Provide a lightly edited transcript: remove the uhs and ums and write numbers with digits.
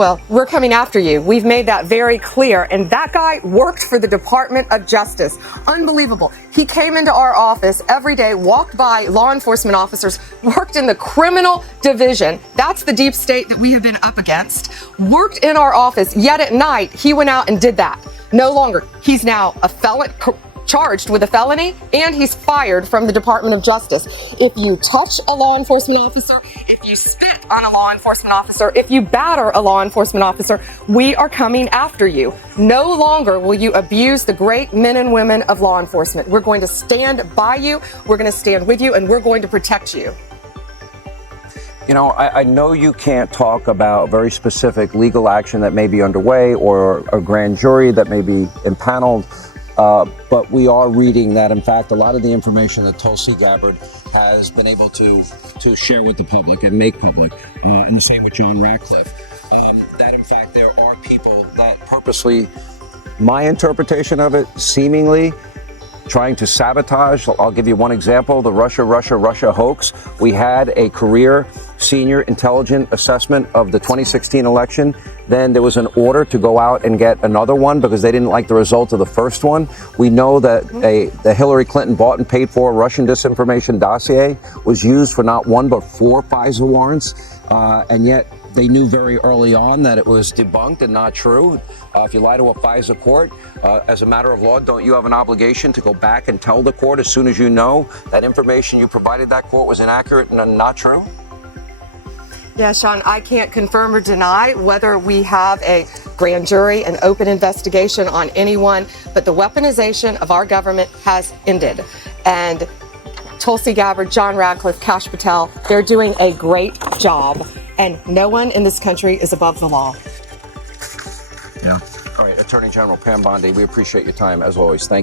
Well, we're coming after you. We've made that very clear. And that guy worked for the Department of Justice. Unbelievable. He came into our office every day, walked by law enforcement officers, worked in the criminal division. That's the deep state that we have been up against. Worked in our office, yet at night, he went out and did that. No longer. He's now a felon, charged with a felony, and he's fired from the Department of Justice. If you touch a law enforcement officer, if you spit on a law enforcement officer, if you batter a law enforcement officer, we are coming after you. No longer will you abuse the great men and women of law enforcement. We're going to stand by you, we're going to stand with you, and we're going to protect you. You know, I know you can't talk about very specific legal action that may be underway or a grand jury that may be impaneled. But we are reading that, in fact, a lot of the information that Tulsi Gabbard has been able to share with the public and make public, and the same with John Ratcliffe, that in fact there are people that purposely, my interpretation of it, seemingly trying to sabotage. I'll give you one example, the Russia hoax. We had a career senior intelligence assessment of the 2016 election. Then there was an order to go out and get another one because they didn't like the result of the first one. We know that the Hillary Clinton bought and paid for Russian disinformation dossier was used for not one but 4 FISA warrants, and yet they knew very early on that it was debunked and not true. If you lie to a FISA court, as a matter of law, don't you have an obligation to go back and tell the court as soon as you know that information you provided that court was inaccurate and not true? Yeah, Sean, I can't confirm or deny whether we have a grand jury, an open investigation on anyone, but the weaponization of our government has ended. And Tulsi Gabbard, John Ratcliffe, Kash Patel, they're doing a great job. And no one in this country is above the law. Yeah. All right, Attorney General Pam Bondi, we appreciate your time as always. Thank you.